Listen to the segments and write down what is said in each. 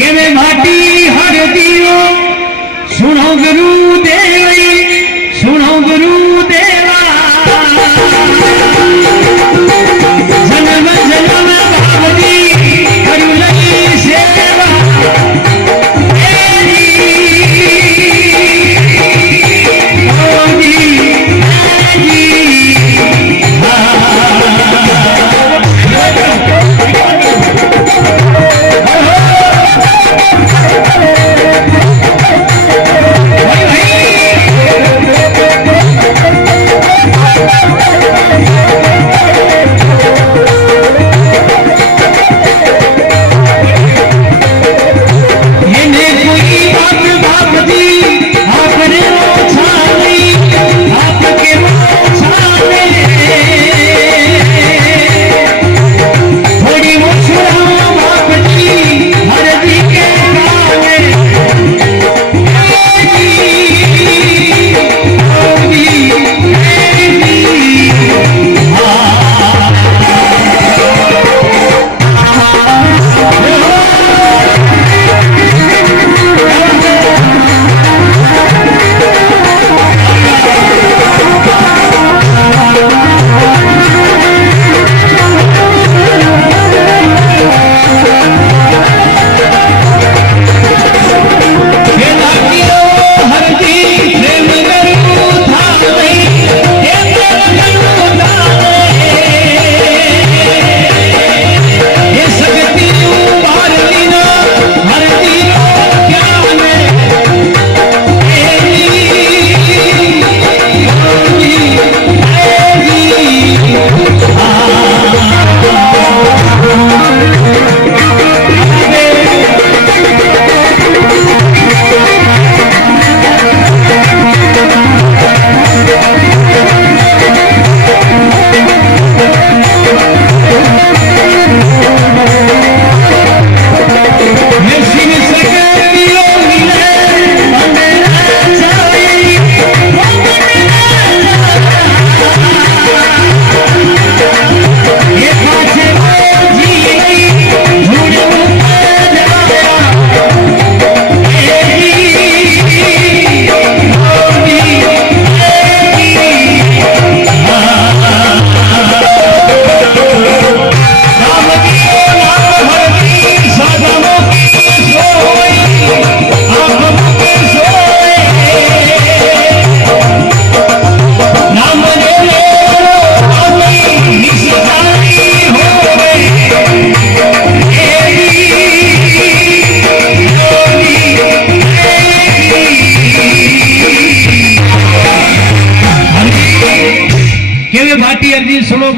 के वे भाटी हर दियो सुनो गुरुदेव सुनो गुरुदेवा जन्म जन्म भावदी करू लगी सेवा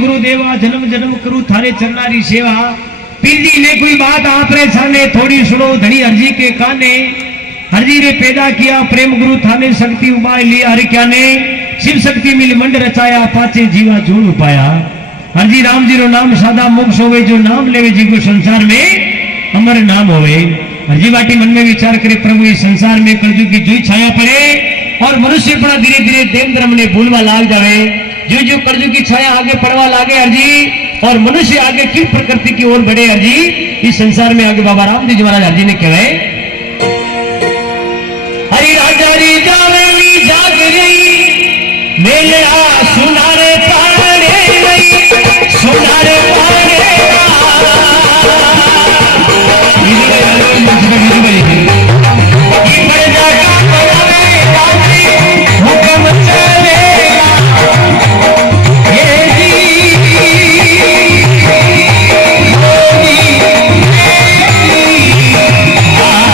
गुरुदेवा जन्म जन्म करू थारे चरनारी सेवा पीर जी ने कोई बात आप रे सामने थोड़ी सुनो धनी हरजी के काने हरजी रे पैदा किया प्रेम गुरु थाने शक्ति उबाय लिया हर क्या ने शिव शक्ति मिल मंड रचाया पाचे जीवा जोड़ पाया हरजी राम जी रो नाम सादा मोक्ष होवे जो नाम लेवे जी को संसार में अमर नाम होवे हरजी बाटी मन में विचार करे प्रभु इस संसार में कलयुग की जोई छाया पड़े और मनुष्य पड़ा धीरे धीरे देव धर्म ने भूलवा लाग जावे जो जो कलयुग की छाया आगे पड़वा लागे अर्जी और मनुष्य आगे किस प्रकृति की ओर बढ़े अर्जी इस संसार में आगे बाबा रामदेव जी महाराज अर्जी ने कहे हरि राजा री जावेली जाग गई मेले आ सुनारे पाड़े गई सुनारे पाड़े Ah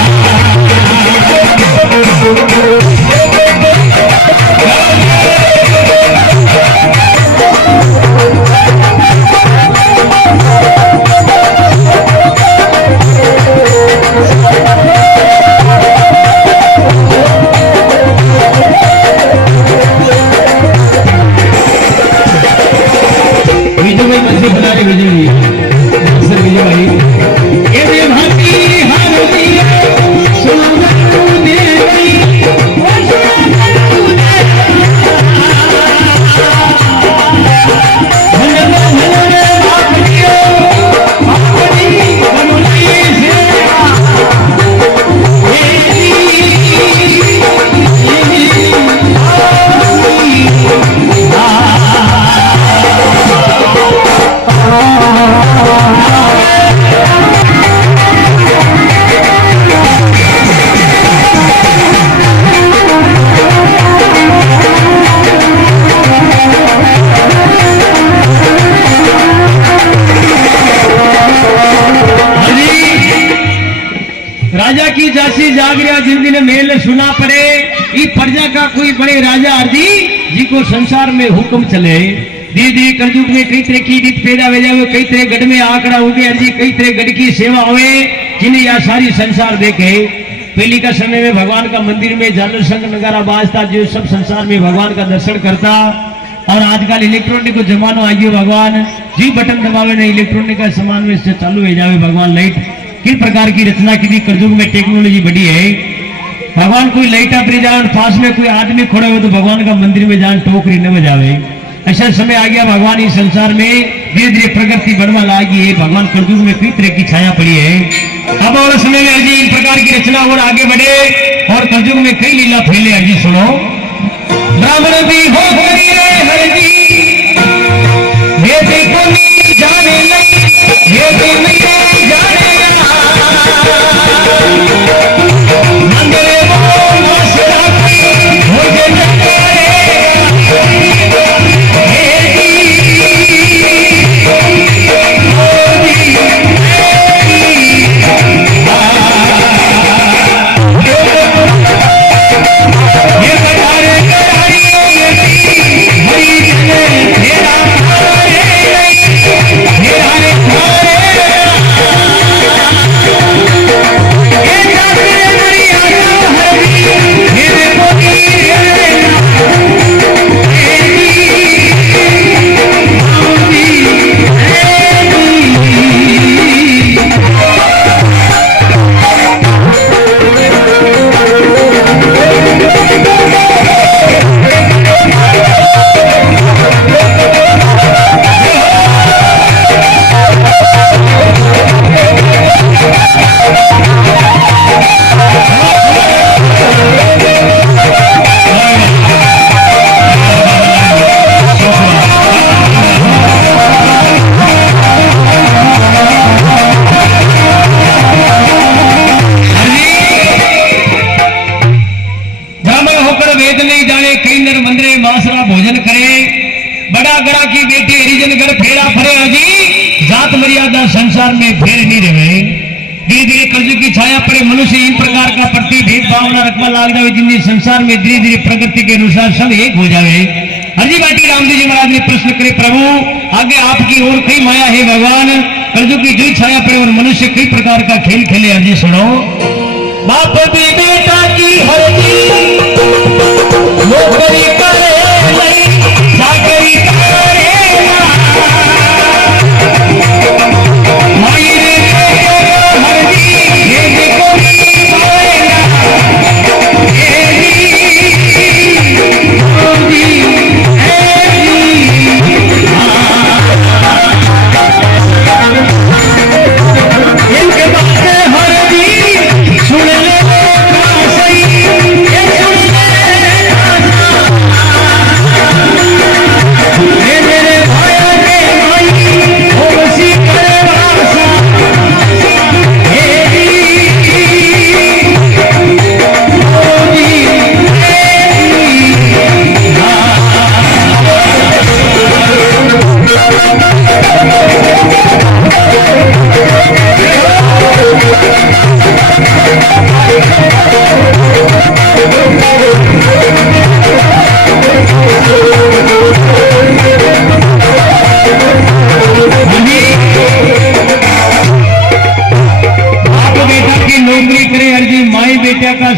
राजा की जासी जाग रहा जिन दिन मेल सुना पड़े ई प्रजा का कोई बड़े राजा अर्जी जी को संसार में हुक्म चले धीरे धीरे कलयुग में कई तरह की रीत पैदा हो जाए कई तरह गढ़ में आंकड़ा उगे अर्जी कई तरह गढ़ की सेवा हुए जिन्हें यह सारी संसार देखे पहली का समय में भगवान का मंदिर में झालर संग नगारा बाजता जो सब संसार में भगवान का दर्शन करता और आजकल इलेक्ट्रॉनिक को जमानो आ गयो भगवान जी बटन दबावे ना इलेक्ट्रॉनिक का सामान में से चालू हो जावे भगवान लाइट किस प्रकार की रचना की थी कलयुग में टेक्नोलॉजी बढ़ी है भगवान कोई लाइट आप जाए पास में कोई आदमी खड़े हो तो भगवान का मंदिर में जान टोकरी न बजावे ऐसा समय आ गया भगवान इस संसार में धीरे धीरे प्रगति बढ़वा लागी है भगवान कलयुग में कई तरह की छाया पड़ी है अब और समय में अर्जी इन प्रकार की रचना और आगे बढ़े और कलयुग में कई लीला फैले अर्जी सुनो ब्राह्मण भी हो गई रे हरजी ये देखो नहीं जाने नहीं ये भी नहीं जाने मंदिर वो मसला हो गए संसार में फेर नहीं रहे धीरे धीरे कलयुग की छाया पड़े मनुष्य इन प्रकार का प्रति भेदभाव न रखवा लाग जाए जिनके संसार में धीरे धीरे प्रगति के अनुसार सब एक हो जाए हरजी बाटी रामदेव जी महाराज ने प्रश्न करे प्रभु आगे आपकी ओर कई माया है भगवान कलयुग की जो छाया पड़े और मनुष्य कई प्रकार का खेल खेले हरजी सुनो बाप भी बेटा की हरजी नौकरी करे चाकरी करे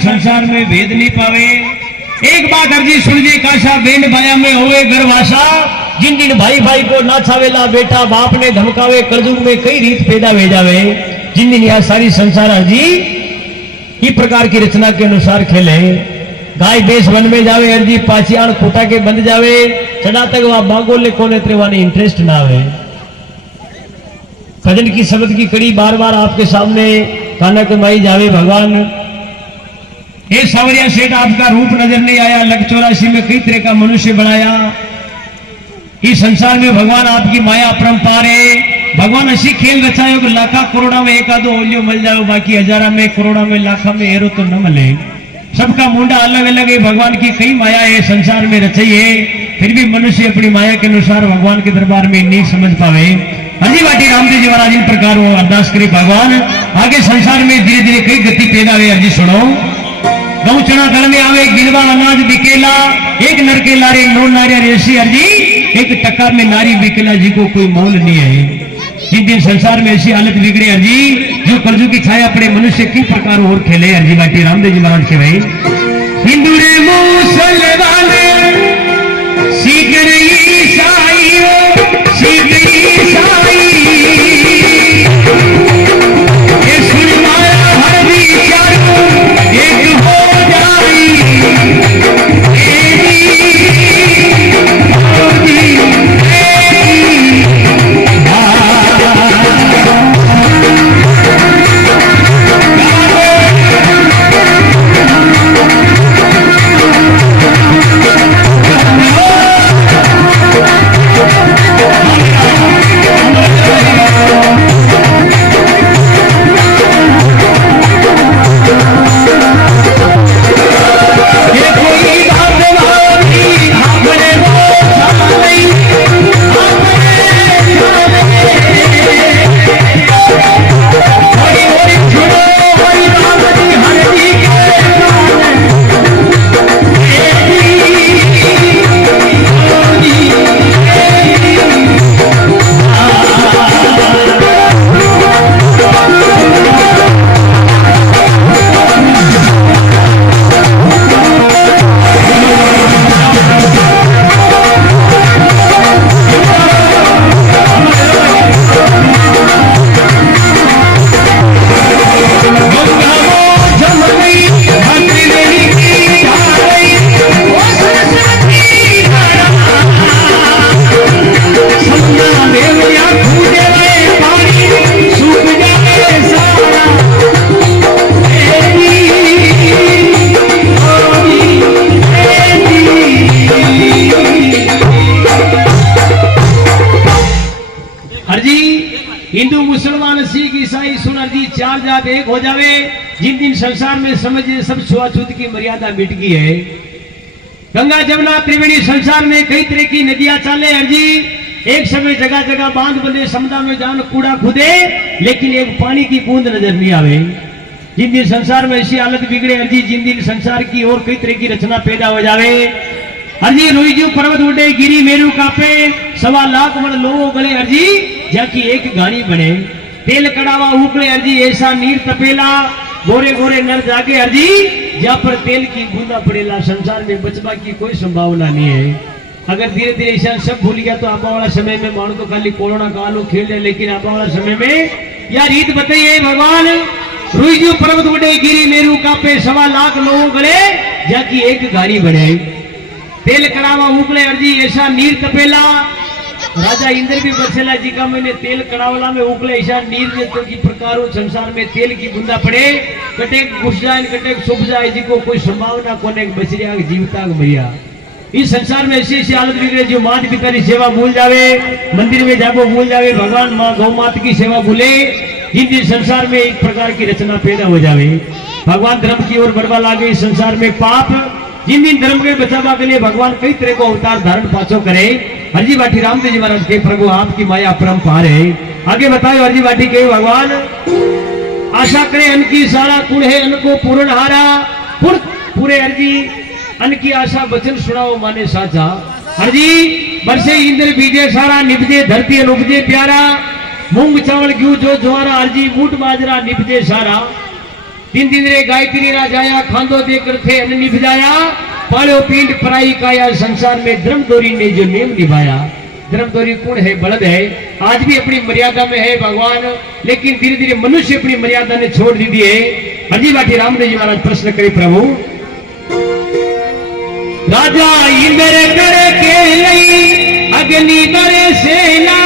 संसार में भेद नहीं पावे एक बात अर्जी सुन जी काशा बेन भाया में होवे गर्भाषा जिन दिन भाई भाई को ना छावेला बेटा बाप ने धमकावे कलयुग में कई रीत पैदा हो जावे जिन दिन यह सारी संसार अर्जी इस प्रकार की रचना के अनुसार खेले गाय बेस वन में जावे अर्जी पाचियाण खूटा के बंद जावे चढ़ा तक वह बागोले कोने त्रेवानी इंटरेस्ट ना आवे भजन की शब्द की कड़ी बार बार आपके सामने काना कमाई जावे भगवान ये सावरिया सेठ आपका रूप नजर नहीं आया लग 84 में कई तरह का मनुष्य बनाया इस संसार में भगवान आपकी माया अपरंपार है भगवान ऐसी खेल रचाए कि लाखा करोड़ा में एक आधो ओलियो मिल जाओ बाकी हजारा में करोड़ा में लाखा में एरो तो न मिले सबका मुंडा अलग अलग है भगवान की कई माया है संसार में रचाई है फिर भी मनुष्य अपनी माया के अनुसार भगवान के दरबार में नहीं समझ पावे हरजी बाटी रामदेव जी महाराज इन प्रकार वो अरदास करे भगवान आगे संसार में धीरे धीरे कई गति पैदा हुई। हरजी सुनो गौ चना दल में आवे गिनवा अनाज बिकेला एक नर के लारे नौ नारिया रेसी। हरजी एक टक्का में नारी बिकेला जी को कोई मोल नहीं है। जिन दिन संसार में ऐसी हालत बिगड़े हरजी जो कर्जू की छाया पड़े मनुष्य की प्रकार और खेले। हरजी बाटी रामदेव जी महाराज के भाई हिंदू रे मुसलमान सीख रही ईसाई सीख ईसाई ये सुन माया हर विचार एक हो जाई हिंदू मुसलमान सिख ईसाई सुनर जी चार जात एक हो जावे। जिन दिन संसार में समझे सब छुआछूत की मर्यादा मिट गई है। गंगा जमुना त्रिवेणी संसार में कई तरह की नदियां चाले। हरजी एक समय जगह जगह बांध बने समुद्र में जान कूड़ा खुदे लेकिन एक पानी की बूंद नजर नहीं आवे। जिन दिन संसार में ऐसी हालत बिगड़े हरजी जिन दिन संसार की और कई तरह की रचना पैदा हो जावे। हरजी रोईजू पर्वत उड़े गिरी मेरू कापे 1.25 लाख मन लोगों गले। हरजी जाकी एक गाड़ी बने तेल कड़ावा उकड़े। हरजी ऐसा नीर तपेला गोरे गोरे नर जागे। हरजी जहाँ पर तेल की बूंदा पड़ेला संसार में बचवा की कोई संभावना नहीं है। अगर धीरे धीरे ऐसा सब भूल गया तो आबा वाला समय में मानो तो खाली कोरोना कालो खेल रहे लेकिन आबा वाला समय में यार रीत बताइए भगवान रुईजू पर्वत उड़े गिरी मेरू कापे 1.25 लाख लोगों गले जाकी एक गाड़ी बने तेल कड़ावा उकड़े। हरजी ऐसा नीर तपेला राजा इंद्र भी बसेला जी का मैंने तेल कड़ावला में उकले ऐसा नीर तो की प्रकारों संसार में तेल की बूंदा पड़े कटेक घुस जाए कटेक सुख जाए जी को कोई संभावना कोने बचरिया जीवता मरिया। इस संसार में ऐसी ऐसी हालत बिगड़े जो माता पिता की सेवा भूल जावे मंदिर में जाको भूल जावे भगवान माँ गौ माता की सेवा भूले। जिन दिन संसार में एक प्रकार की रचना पैदा हो जावे भगवान धर्म की ओर बढ़वा लागे संसार में पाप। जिन दिन धर्म के बचावा के लिए भगवान कई तरह को अवतार धारण पाचो करे। हरजी बाटी रामदेव जी महाराज के प्रभु आपकी माया परम्पार है। आगे बताओ हरजी बाटी के भगवान आशा करे अन्न की सारा कुल है अन्न को पूर्ण हारा पूरे हरजी अन्न की आशा वचन सुनाओ माने साचा। हरजी बरसे इंद्र बीजे सारा निपजे धरती उपजे प्यारा मूंग चावल घी जो ज्वारा। हरजी बूट बाजरा निपजे सारा 3 दिन रे गायत्री रा जाया खांदो देकर थे अन्न निभाया पालो पींड पराई काया। संसार में धर्मदोरी ने जो नियम निभाया धर्मदोरी कौन है बलद है आज भी अपनी मर्यादा में है भगवान लेकिन धीरे धीरे मनुष्य अपनी मर्यादा ने छोड़ दी है। हरजी बाटी रामदेव जी महाराज प्रश्न करे प्रभु राजा इंद्र करे के लई अग्नि बरे सेना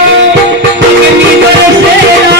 अग्नि बरे सेना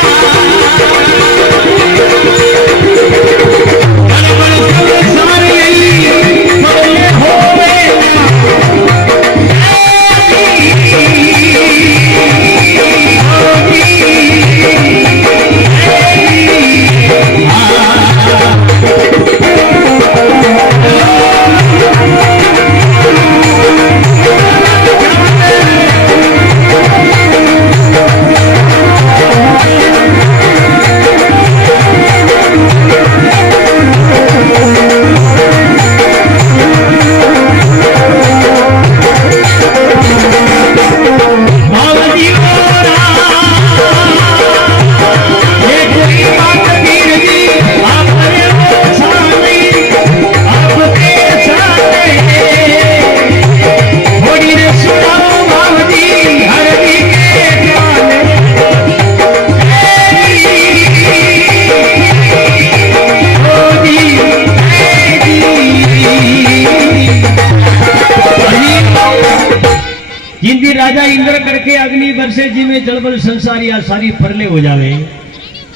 राजा इंद्र करके अग्नि बरसे जी में जलबल संसार या सारी फरले हो जावे।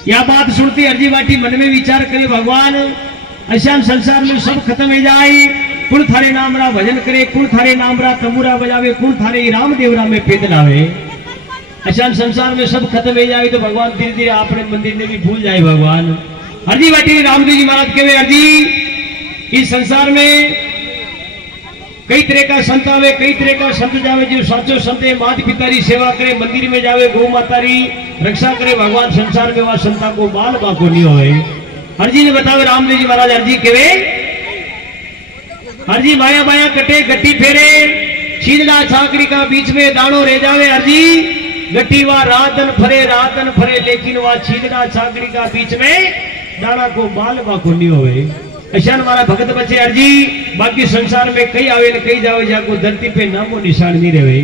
यह बात सुनती अर्जी बाटी मन में विचार करे भगवान ऐसा संसार में सब खत्म हो जाए, कुण थारे नाम रा भजन करे, कुण थारे नाम रा तंबूरा बजावे, कुण थारे राम देवरा में पेद लावे। ऐसा संसार में सब खत्म हो जाए तो भगवान धीरे धीरे अपने मंदिर में भी भूल जाए। भगवान अर्जी बाटी रामदेव जी महाराज के अर्जी इस संसार में कई तरह का संत आवे, कई तरह का संत जावे। जो साचो संत माता पिता री सेवा करे, मंदिर में जावे, गौ माता री रक्षा करे। भगवान संसार में वह संता को बाल बाको नहीं होए। हरजी ने बतावे रामदेव जी महाराज हरजी केवे हरजी माया माया कटे गट्टी फेरे, छीदला छाकरी का बीच में दानो रह जावे। हरजी गट्टी वा रातन फरे लेकिन वह छीदला छाकरी का बीच में दाना को बाल बाको नहीं होए। ऐसा हमारा भगत बच्चे अर्जी बाकी संसार में कई आवे न कई जावे, जाको धरती पे नामो निशान नहीं रहे।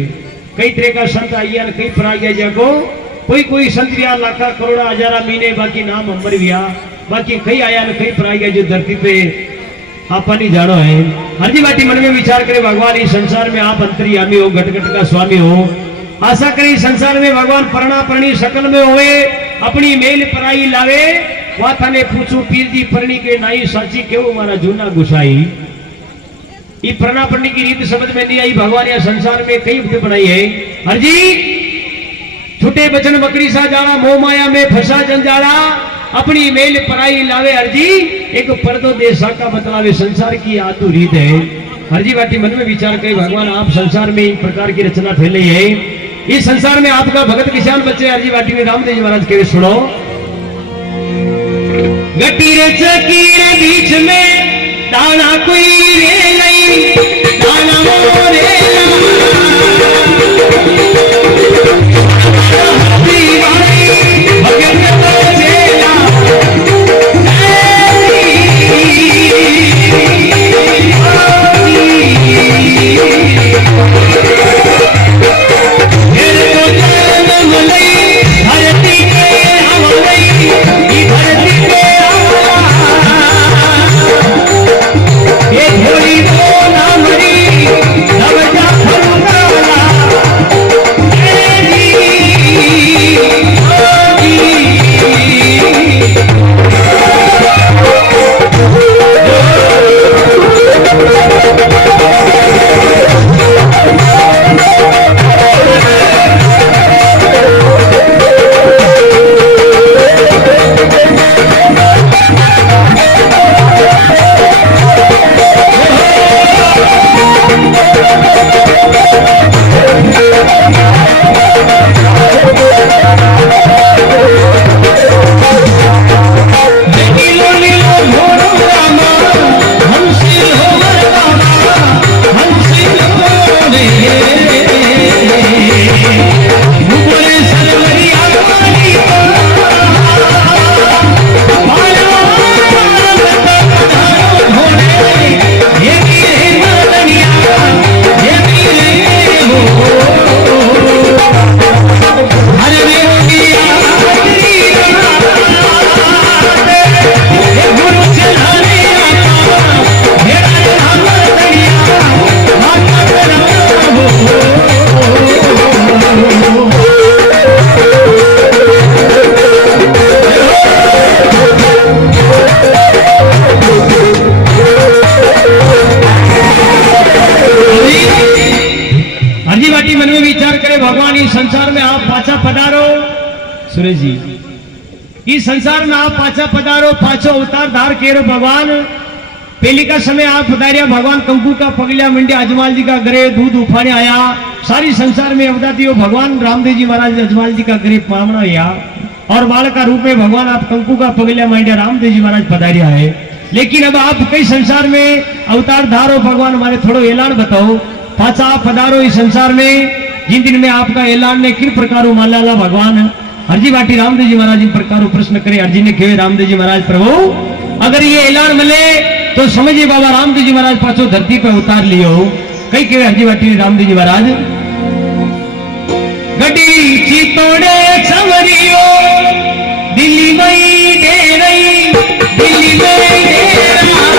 कई तरह का संत आइया कई परा गया, जाको कोई संत रिया लाखा करोड़ा हजारा महीने बाकी नाम अमर गया, बाकी कई आया न कई परा गया जो धरती पे आपा नहीं जानो है। हरजी बाटी मन में विचार करे भगवान इस संसार में आप अंतर्यामी हो, घट घट का स्वामी हो। आशा करी संसार में भगवान परणा परणी सकल में होए, अपनी मेल पराई लावे। वाथा ने पूछू पीर जी परणी के नाई साची केवो मारा जूना गुसाई। ये प्रणा पढ़ने की रीत समझ में नहीं आई। भगवान या संसार में कई युक्ति बनाई है। हरजी छुटे बचन बकरी सा जाला, मोह माया में फंसा जंजाला, अपनी मेल पराई लावे। हरजी एक पर्दो दे साका बतलावे, संसार की आतु रीत है। हरजी बाटी मन में विचार करे भगवान आप संसार में इन प्रकार की रचना फैली है। इस संसार में आपका भगत किसान बच्चे हरजी बाटी में रामदेव जी महाराज के सुनो। गटीर चकीर बीच में दाना कोई रे नहीं, दाना मोरे संसार में आप पाचा पधारो। सुरेश जी इस संसार में आप पाचा पधारो, पाचो अवतार धार केरो भगवान। पहली का समय आप पधारिया भगवान कंकु का पगलिया मंडिया अजमाल जी का घरे दूध उफाने आया। सारी संसार में अवतारी हो भगवान रामदेव जी महाराज अजमाल जी का घरे पावना आया और बाल का रूप में भगवान आप कंकु का पगलिया मंडिया रामदेव जी महाराज पधारिया है। लेकिन अब आप कई संसार में अवतार धारो भगवान हमारे थोड़ो ऐलान बताओ। पाचा आप पधारो इस संसार में, जिन दिन में आपका ऐलान ने किन प्रकारों माला भगवान। हरजी बाटी रामदेव जी महाराज इन प्रकारों प्रश्न करे। हरजी ने कहे रामदेव जी महाराज प्रभु अगर ये ऐलान मिले तो समझिए बाबा रामदेव जी महाराज पाछो धरती पे उतार लियो। कई कहे हरजी बाटी रामदेव जी महाराज गड्डी चितोड़े सवरियो दिल्ली में दे रही, दिल्ली में दे रहा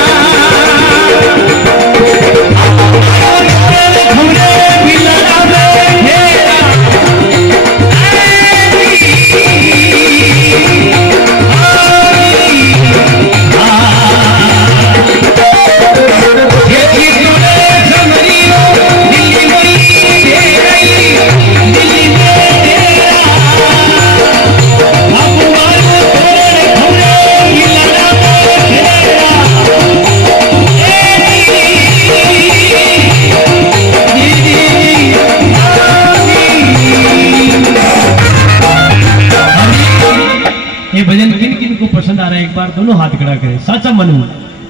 बार दोनों हाथ खड़ा करे साचा मनु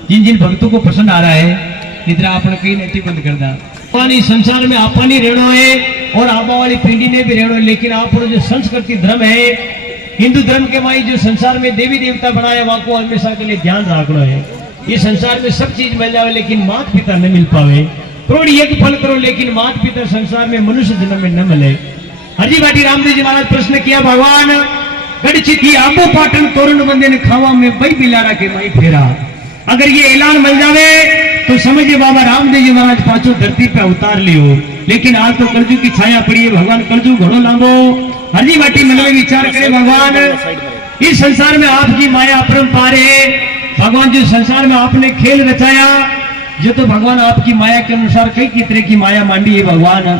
जिन जिन भक्तों को पसंद आ रहा है निद्रा आपने कहीं नहीं बंद कर दा पानी संसार में आपा नहीं रहना है और आबा वाली पीढ़ी ने भी रहना है, लेकिन आप जो संस्कृति धर्म है हिंदू धर्म के माई जो संसार में देवी देवता बनाया वहां को हमेशा के लिए ध्यान रखना है। ये संसार में सब चीज मिल जावे लेकिन माता पिता न मिल पावे, करोड़ यज्ञ फल करो लेकिन माता पिता संसार में मनुष्य जन्म में न मिले। हरजी बाटी रामदेव जी महाराज प्रश्न किया भगवान गढ़ची थी आबो पाटन तोरण बंदे ने खावा में बई बिलाड़ा के माई फेरा, अगर ये ऐलान मिल जावे तो समझिए बाबा रामदेव जी महाराज पांचों धरती पे अवतार लियो, लेकिन आज तो कर्जू की छाया पड़ी है। भगवान कर्जू घड़ो लांगो हरजी बाटी मन में विचार करे भगवान इस संसार में आपकी माया अपरंपार है। भगवान जो संसार में आपने खेल रचाया जो तो भगवान आपकी माया के अनुसार कई तरह की माया मांडी है भगवान।